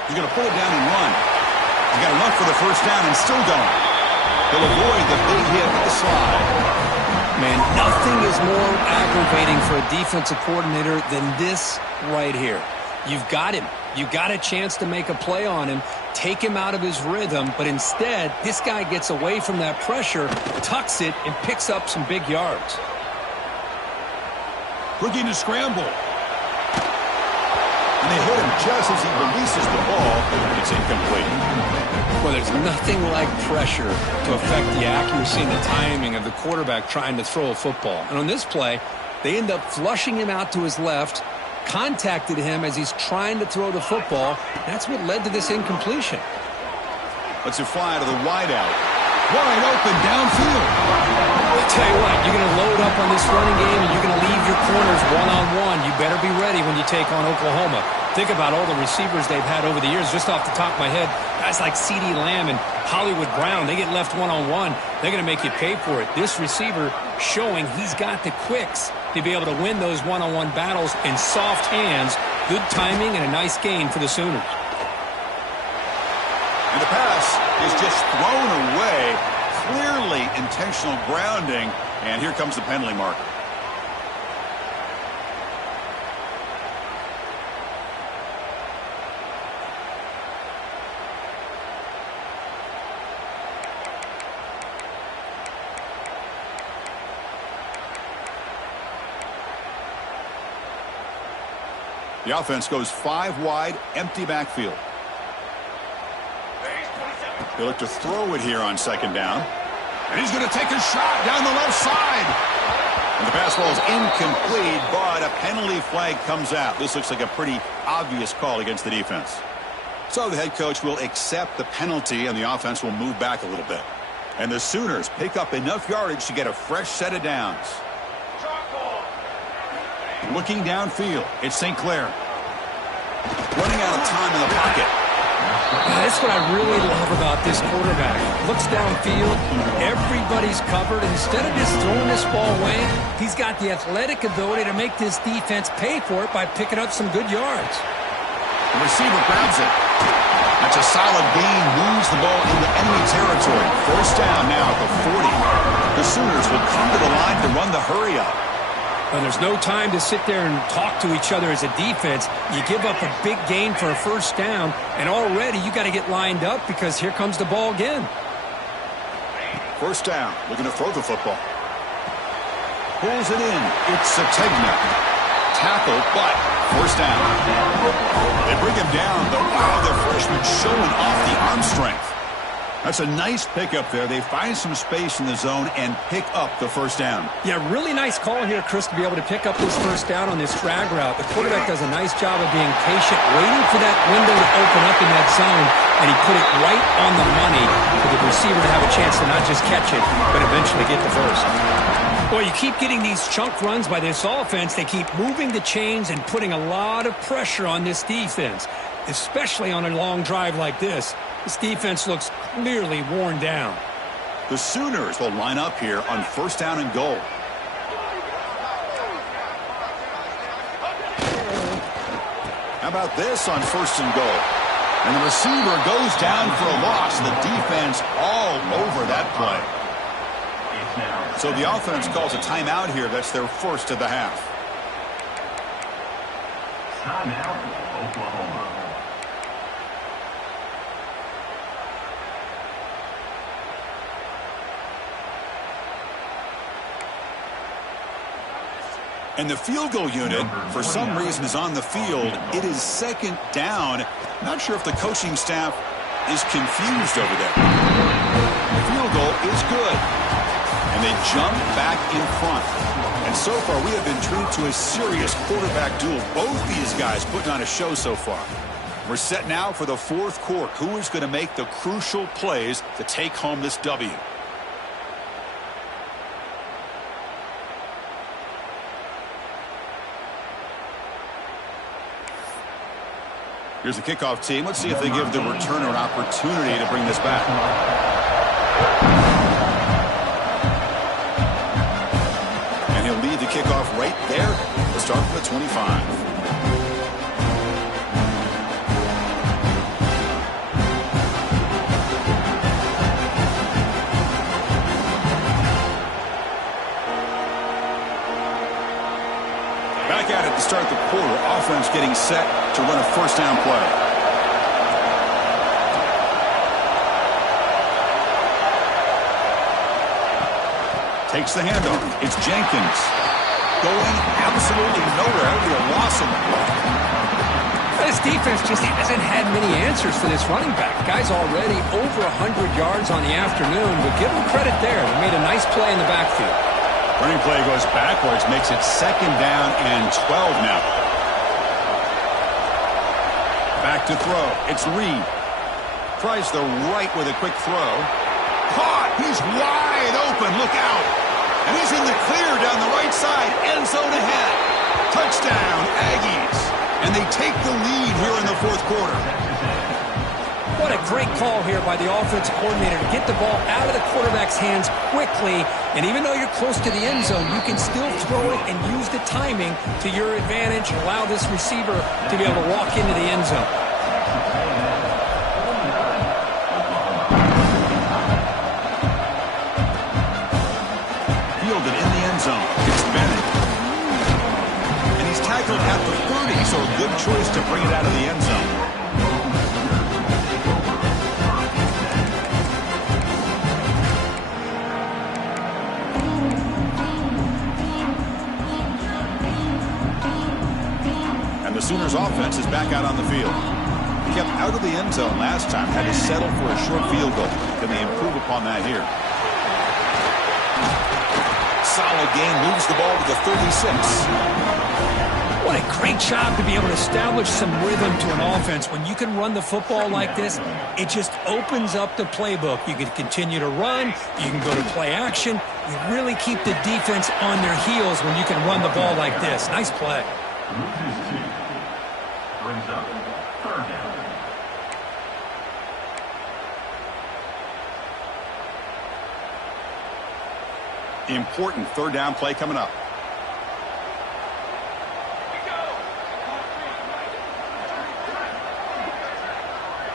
He's going to pull it down and run. He's got enough for the first down and still going. He'll avoid the big hit with the slide. Man, nothing is more aggravating for a defensive coordinator than this right here. You've got him. You got a chance to make a play on him, take him out of his rhythm, but instead, this guy gets away from that pressure, tucks it, and picks up some big yards. Looking to scramble. And they hit him just as he releases the ball, and it's incomplete. Well, there's nothing like pressure to affect the accuracy and the timing of the quarterback trying to throw a football. And on this play, they end up flushing him out to his left, contacted him as he's trying to throw the football. That's what led to this incompletion. Let's it fly to the wideout. Wide open downfield. I'll tell you what, you're going to load up on this running game and you're going to leave your corners one-on-one. You better be ready when you take on Oklahoma. Think about all the receivers they've had over the years. Just off the top of my head, guys like CeeDee Lamb and Hollywood Brown, they get left one-on-one. They're going to make you pay for it. This receiver showing he's got the quicks to be able to win those one-on-one battles in soft hands. Good timing and a nice gain for the Sooners. And the pass is just thrown away. Clearly intentional grounding. And here comes the penalty mark. The offense goes 5 wide, empty backfield. They look to throw it here on second down. And he's going to take a shot down the left side. And the pass ball is incomplete, but a penalty flag comes out. This looks like a pretty obvious call against the defense. So the head coach will accept the penalty, and the offense will move back a little bit. And the Sooners pick up enough yardage to get a fresh set of downs. Looking downfield, it's St. Clair. Running out of time in the pocket. That's what I really love about this quarterback. Looks downfield, everybody's covered. Instead of just throwing this ball away, he's got the athletic ability to make this defense pay for it by picking up some good yards. The receiver grabs it. That's a solid gain, moves the ball into enemy territory. First down now at the 40. The Sooners will come to the line to run the hurry up. Well, there's no time to sit there and talk to each other as a defense. You give up a big gain for a first down, and already you got to get lined up because here comes the ball again. First down, looking to throw the football. Pulls it in. It's Sategna. Tackle, but first down. They bring him down, but wow, the freshman showing off the arm strength. That's a nice pickup there. They find some space in the zone and pick up the first down. Yeah, really nice call here, Chris, to be able to pick up this first down on this drag route. The quarterback does a nice job of being patient, waiting for that window to open up in that zone, and he put it right on the money for the receiver to have a chance to not just catch it, but eventually get the first. Boy, you keep getting these chunk runs by this offense. They keep moving the chains and putting a lot of pressure on this defense, especially on a long drive like this. This defense looks clearly worn down. The Sooners will line up here on first down and goal. How about this on first and goal? And the receiver goes down for a loss. The defense all over that play. So the offense calls a timeout here. That's their first of the half. Timeout, Oklahoma. And the field goal unit, for some reason, is on the field. It is second down. Not sure if the coaching staff is confused over there. The field goal is good. And they jump back in front. And so far, we have been treated to a serious quarterback duel. Both these guys putting on a show so far. We're set now for the fourth quarter. Who is going to make the crucial plays to take home this W? Here's the kickoff team. Let's see if they give the returner an opportunity to bring this back. And he'll lead the kickoff right there to start from the 25. Back at it to start the quarter. Offense getting set to run a first down play. Takes the handoff. It's Jenkins. Going absolutely nowhere. That would be a loss of the play. This defense just hasn't had many answers for this running back. Guy's already over 100 yards on the afternoon, but give him credit there. They made a nice play in the backfield. Running play goes backwards, makes it second down and 12 now. Back to throw. It's Reed. Tries the right with a quick throw. Caught. He's wide open. Look out. And he's in the clear down the right side. End zone ahead. Touchdown, Aggies. And they take the lead here in the fourth quarter. What a great call here by the offensive coordinator to get the ball out of the quarterback's hands quickly. And even though you're close to the end zone, you can still throw it and use the timing to your advantage and allow this receiver to be able to walk into the end zone. Fielded in the end zone. It's Bennett. And he's tackled at the 30, so a good choice to bring it out of the end zone. The Sooners offense is back out on the field. Kept out of the end zone last time, had to settle for a short field goal. Can they improve upon that here? Solid gain, moves the ball to the 36. What a great job to be able to establish some rhythm to an offense. When you can run the football like this, it just opens up the playbook. You can continue to run. You can go to play action. You really keep the defense on their heels when you can run the ball like this. Nice play. Brings up third down. Important third down play coming up.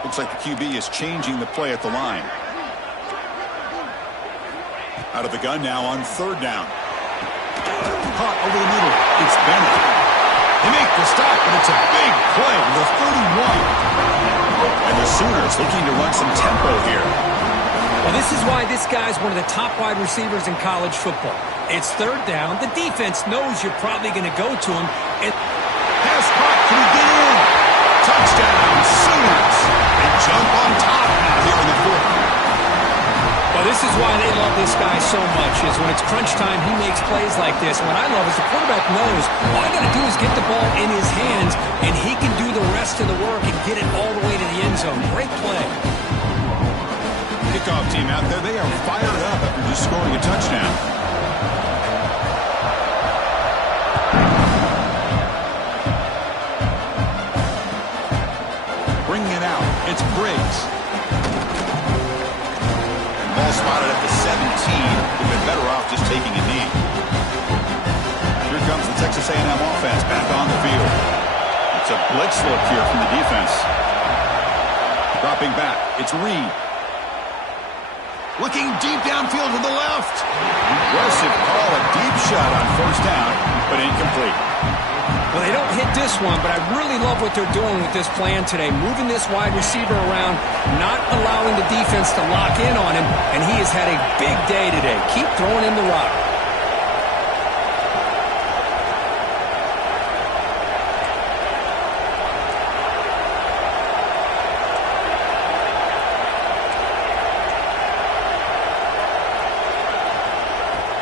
Looks like the QB is changing the play at the line. Out of the gun now on third down. Caught over the middle. It's Bennett. They make the stop, but it's a big play to the 31. And the Sooners looking to run some tempo here. Well, this is why this guy's one of the top wide receivers in college football. It's third down. The defense knows you're probably going to go to him. And pass caught. Can he get in? Touchdown, Sooners. They jump on top now here in the fourth. Well, this is why they love this guy so much, is when it's crunch time, he makes plays like this. What I love is the quarterback knows all I got to do is get the ball in his hands, and he can do the rest of the work and get it all the way to the end zone. Great play. Kickoff team out there, they are fired up after just scoring a touchdown. Bringing it out, it's Briggs. Ball spotted at the 17. We've been better off just taking a knee. Here comes the Texas A&M offense back on the field. It's a blitz look here from the defense. Dropping back, it's Reed. Looking deep downfield to the left. Aggressive call, a deep shot on first down, but incomplete. Well, they don't hit this one, but I really love what they're doing with this plan today. Moving this wide receiver around, not allowing the defense to lock in on him, and he has had a big day today. Keep throwing him the rock.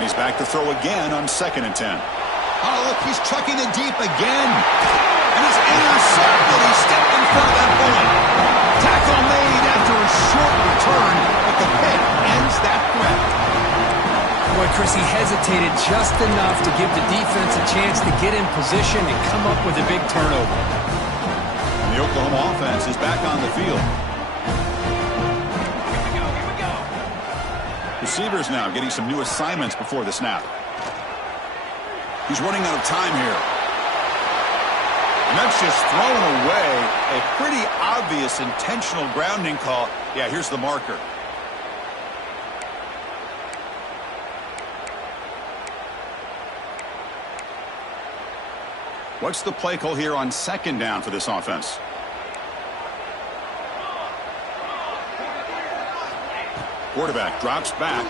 He's back to throw again on 2nd and 10. Oh, look, he's chucking it deep again. And he's intercepted. He stepped in front of that bullet. Tackle made after a short return, but the pick ends that threat. Boy, Chris, he hesitated just enough to give the defense a chance to get in position and come up with a big turnover. And the Oklahoma offense is back on the field. Here we go. Receivers now getting some new assignments before the snap. He's running out of time here. And that's just thrown away. A pretty obvious intentional grounding call. Yeah, here's the marker. What's the play call here on 2nd down for this offense? Quarterback drops back.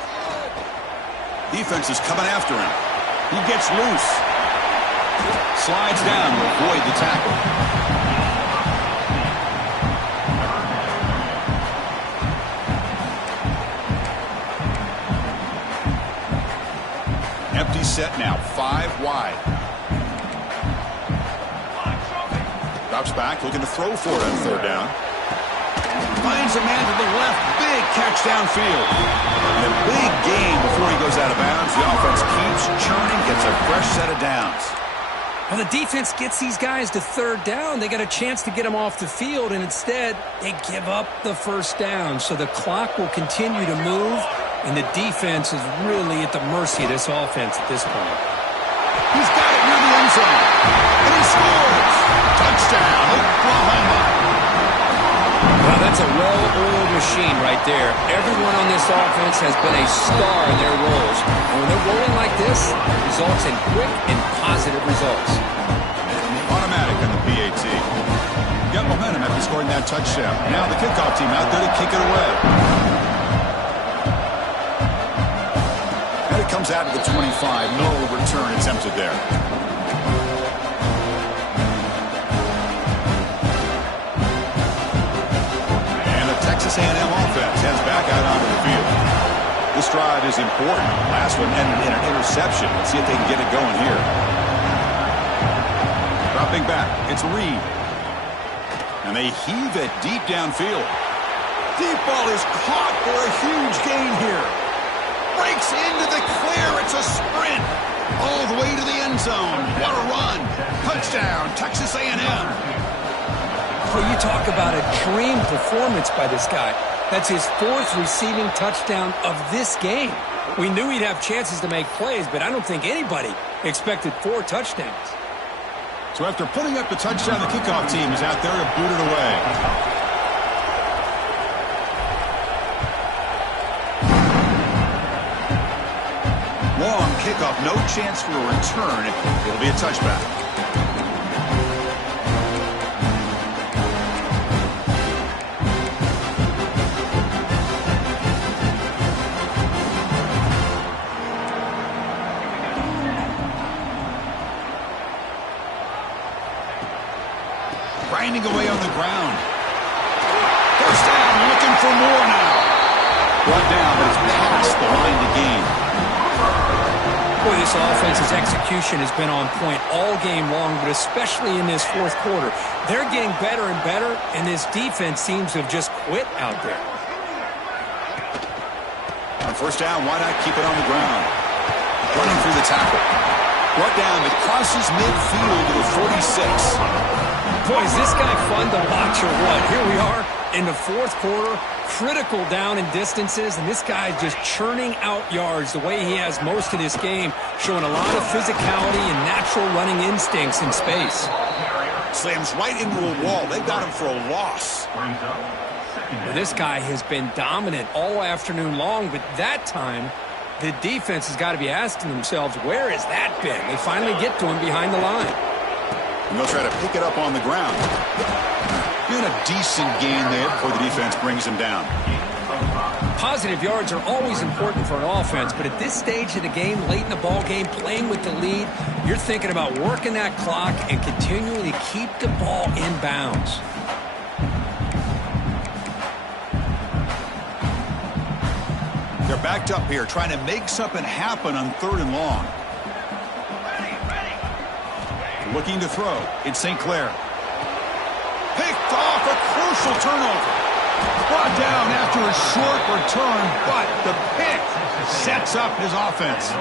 Defense is coming after him. He gets loose. Slides down to avoid the tackle. Empty set now, 5 wide. Drops back, looking to throw for it on third down. Finds a man to the left. Big catch downfield. And a big gain before he goes out of bounds. The offense keeps churning, gets a fresh set of downs. Well, the defense gets these guys to third down. They got a chance to get them off the field, and instead they give up the first down. So the clock will continue to move, and the defense is really at the mercy of this offense at this point. He's got it near the end zone. And he scores. Touchdown, Oklahoma. Well, that's a well-oiled machine right there. Everyone on this offense has been a star in their roles. And when they're rolling like this, it results in quick and positive results. Automatic on the PAT. Got momentum after scoring that touchdown. Now the kickoff team out there to kick it away. And it comes out to the 25. No return attempted there. Texas A&M offense heads back out onto the field. This drive is important. Last one ended in an interception. Let's see if they can get it going here. Dropping back, it's Reed. And they heave it deep downfield. Deep ball is caught for a huge gain here. Breaks into the clear. It's a sprint all the way to the end zone. What a run. Touchdown, Texas A&M. Well, you talk about a dream performance by this guy. That's his fourth receiving touchdown of this game. We knew he'd have chances to make plays, but I don't think anybody expected 4 touchdowns. So after putting up the touchdown, the kickoff team is out there to boot it away. Long kickoff, no chance for a return. It'll be a touchback. Grinding away on the ground. First down, looking for more now. Brought down, but it's past the line to gain. Boy, this offense's execution has been on point all game long, but especially in this fourth quarter. They're getting better and better, and this defense seems to have just quit out there. On first down, why not keep it on the ground? Running through the tackle. Brought down, it crosses midfield to the 46. Boy, is this guy fun to watch or what? Here we are in the fourth quarter, critical down and distances, and this guy's just churning out yards the way he has most of this game, showing a lot of physicality and natural running instincts in space. Slams right into a wall. They got him for a loss. Well, this guy has been dominant all afternoon long, but that time, the defense has got to be asking themselves, where has that been? They finally get to him behind the line. And they'll try to pick it up on the ground. Doing a decent gain there before the defense brings him down. Positive yards are always important for an offense, but at this stage of the game, late in the ball game, playing with the lead, you're thinking about working that clock and continuing to keep the ball in bounds. They're backed up here, trying to make something happen on third and long. Looking to throw. It's St. Clair. Picked off, a crucial turnover. Brought down after a short return, but the pick sets up his offense.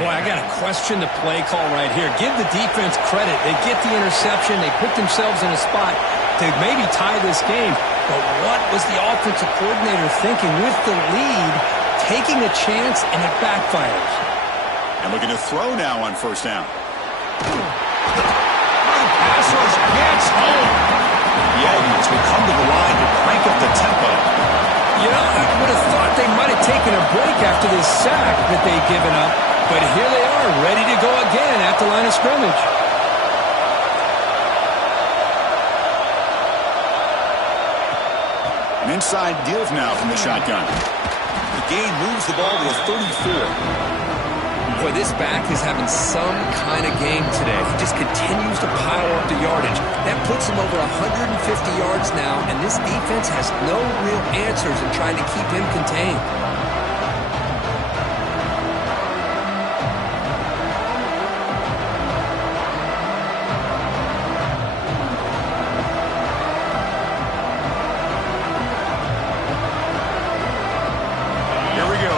Boy, I got to question the play call right here. Give the defense credit. They get the interception. They put themselves in a spot to maybe tie this game. But what was the offensive coordinator thinking with the lead, taking a chance, and it backfires? And looking to throw now on first down. Pass rush gets home. The Aggies will come to the line to crank up the tempo. You know, I would have thought they might have taken a break after this sack that they'd given up, but here they are, ready to go again at the line of scrimmage. An inside give now from the shotgun. The gain moves the ball to the 34. Boy, this back is having some kind of game today. He just continues to pile up the yardage. That puts him over 150 yards now, and this defense has no real answers in trying to keep him contained.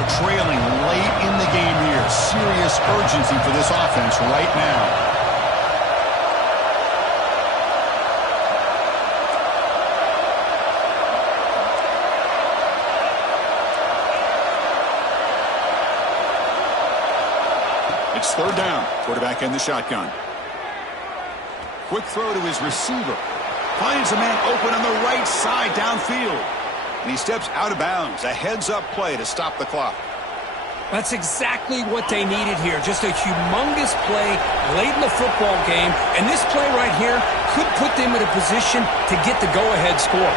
are trailing late in the game here. Serious urgency for this offense right now. It's third down. Quarterback in the shotgun. Quick throw to his receiver. Finds a man open on the right side downfield. And he steps out of bounds. A heads-up play to stop the clock. That's exactly what they needed here. Just a humongous play late in the football game. And this play right here could put them in a position to get the go-ahead score.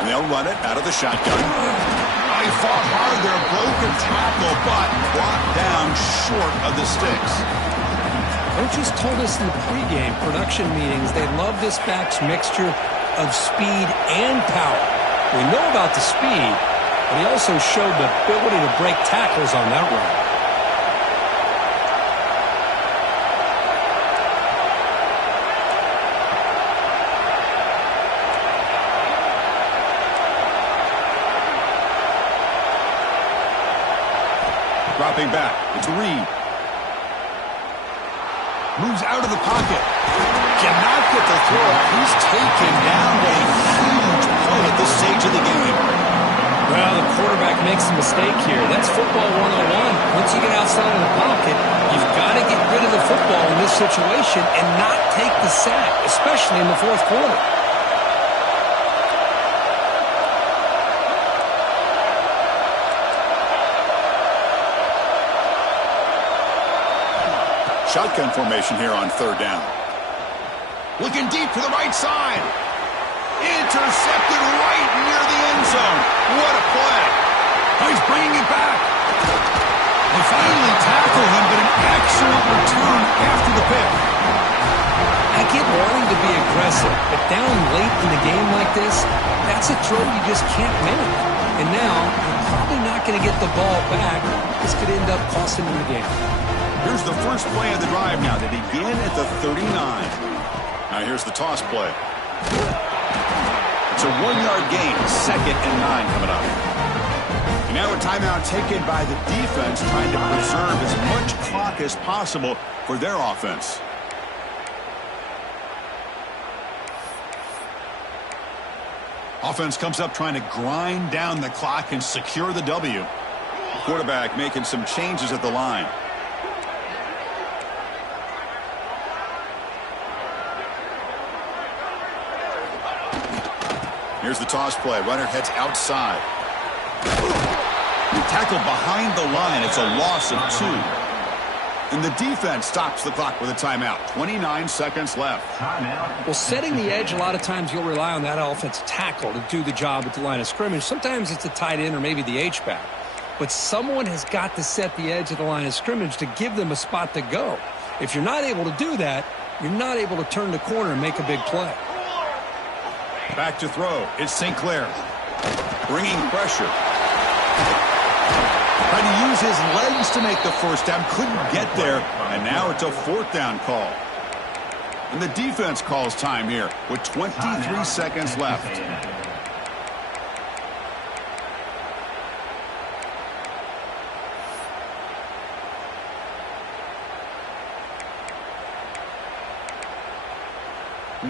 And they'll run it out of the shotgun. He fought hard there, broken tackle, but brought down short of the sticks. Coaches told us in the pregame production meetings they love this back's mixture of speed and power. We know about the speed, but he also showed the ability to break tackles on that run. Dropping back, it's Reed. Moves out of the pocket. Cannot get the throw off. He's taken down a huge play at this stage of the game. Well, the quarterback makes a mistake here. That's football 101. Once you get outside of the pocket, you've got to get rid of the football in this situation and not take the sack, especially in the fourth quarter. Shotgun formation here on third down. Looking deep to the right side. Intercepted right near the end zone. What a play. Oh, he's bringing it back. They finally tackle him, but an excellent return after the pick. I get wanting to be aggressive, but down late in the game like this, that's a throw you just can't make. And now, you're probably not going to get the ball back. This could end up costing them the game. Here's the first play of the drive now. They begin at the 39. Now here's the toss play. It's a 1-yard gain. 2nd and 9 coming up. And now a timeout taken by the defense, trying to preserve as much clock as possible for their offense. Offense comes up trying to grind down the clock and secure the W. Quarterback making some changes at the line. Here's the toss play. Runner heads outside. Tackled behind the line. It's a loss of 2. And the defense stops the clock with a timeout. 29 seconds left. Well, setting the edge, a lot of times you'll rely on that offensive tackle to do the job at the line of scrimmage. Sometimes it's a tight end or maybe the H-back. But someone has got to set the edge of the line of scrimmage to give them a spot to go. If you're not able to do that, you're not able to turn the corner and make a big play. Back to throw. It's St. Clair. Bringing pressure. Trying to use his legs to make the first down. Couldn't get there. And now it's a 4th down call. And the defense calls time here with 23 seconds left.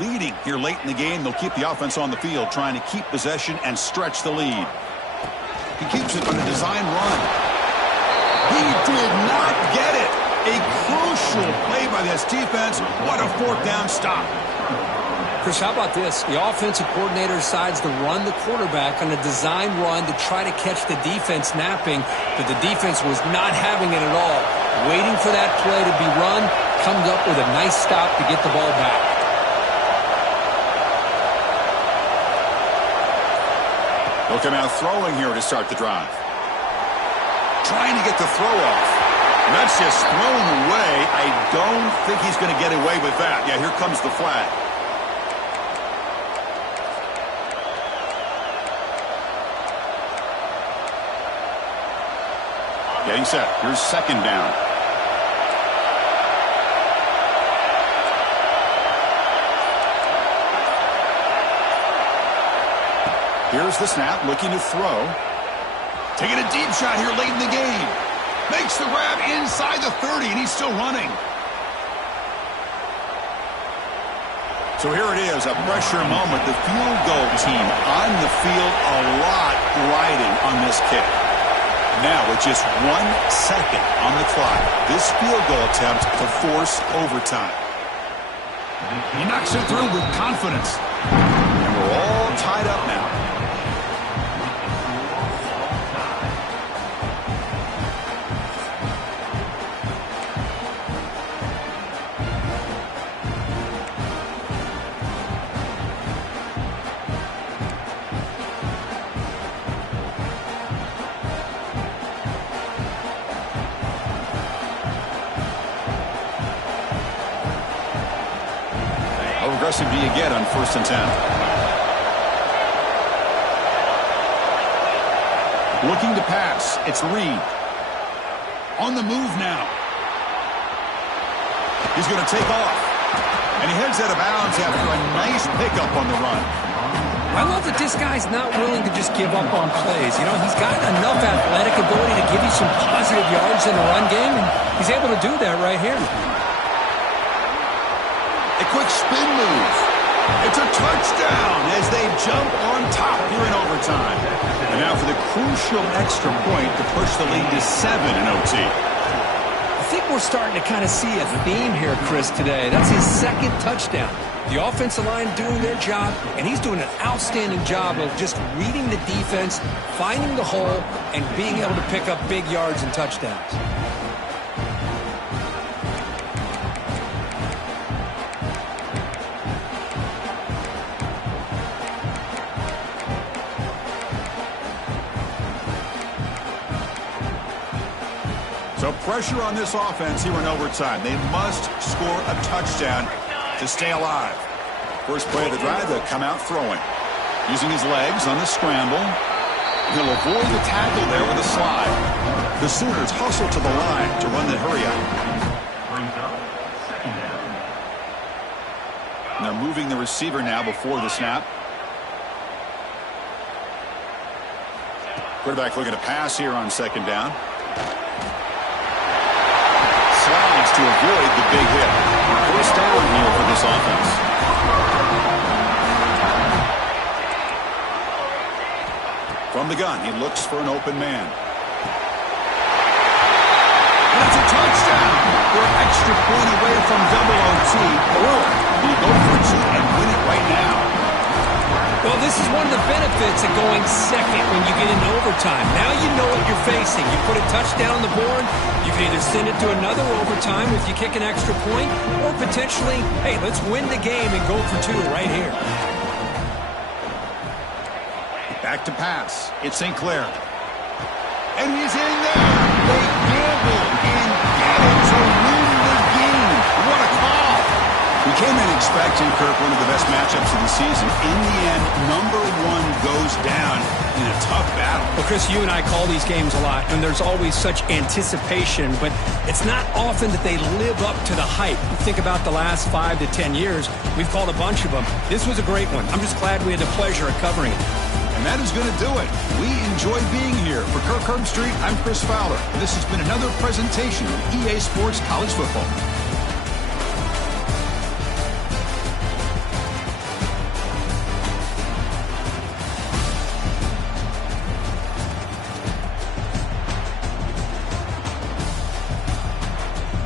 Leading here late in the game. They'll keep the offense on the field, trying to keep possession and stretch the lead. He keeps it on a design run. He did not get it. A crucial play by this defense. What a 4th down stop. Chris, how about this? The offensive coordinator decides to run the quarterback on a design run to try to catch the defense napping, but the defense was not having it at all. Waiting for that play to be run, comes up with a nice stop to get the ball back. They'll come out throwing here to start the drive. Trying to get the throw off. And that's just thrown away. I don't think he's going to get away with that. Yeah, here comes the flag. Getting set. Here's 2nd down. Here's the snap, looking to throw. Taking a deep shot here late in the game. Makes the grab inside the 30, and he's still running. So here it is, a pressure moment. The field goal team on the field, a lot riding on this kick. Now with just 1 second on the clock, this field goal attempt to force overtime. He knocks it through with confidence. And we're all tied up now. Aggressive do you get on 1st and 10? Looking to pass. It's Reed. On the move now. He's going to take off. And he heads out of bounds after a nice pickup on the run. I love that this guy's not willing to just give up on plays. You know, he's got enough athletic ability to give you some positive yards in the run game, and he's able to do that right here. A quick spin move. It's a touchdown as they jump on top here in overtime. And now for the crucial extra point to push the lead to 7 in OT. I think we're starting to kind of see a theme here, Chris, today. That's his 2nd touchdown. The offensive line doing their job, and he's doing an outstanding job of just reading the defense, finding the hole, and being able to pick up big yards and touchdowns. So pressure on this offense here in overtime. They must score a touchdown to stay alive. First play of the drive, they'll come out throwing. Using his legs on the scramble. He'll avoid the tackle there with a slide. The Sooners hustle to the line to run the hurry up. And they're moving the receiver now before the snap. Quarterback looking to pass here on 2nd down. Slides to avoid the big hit. First down here for this offense. From the gun, he looks for an open man. And it's a touchdown. We're an extra point away from double OT. Or you go for 2 and win it right now. Well, this is one of the benefits of going second when you get into overtime. Now you know what you're facing. You put a touchdown on the board, you can either send it to another overtime if you kick an extra point, or potentially, hey, let's win the game and go for 2 right here. Back to pass. It's St. Clair. And he's in there. They gamble and get it to win the game. What a call. We came in expecting, Kirk, one of the best matchups of the season. In the end, number 1 goes down in a tough battle. Well, Chris, you and I call these games a lot, and there's always such anticipation, but it's not often that they live up to the hype. You think about the last 5 to 10 years, we've called a bunch of them. This was a great one. I'm just glad we had the pleasure of covering it. And that is going to do it. We enjoy being here. For Kirk Herbstreit, I'm Chris Fowler. This has been another presentation of EA Sports College Football.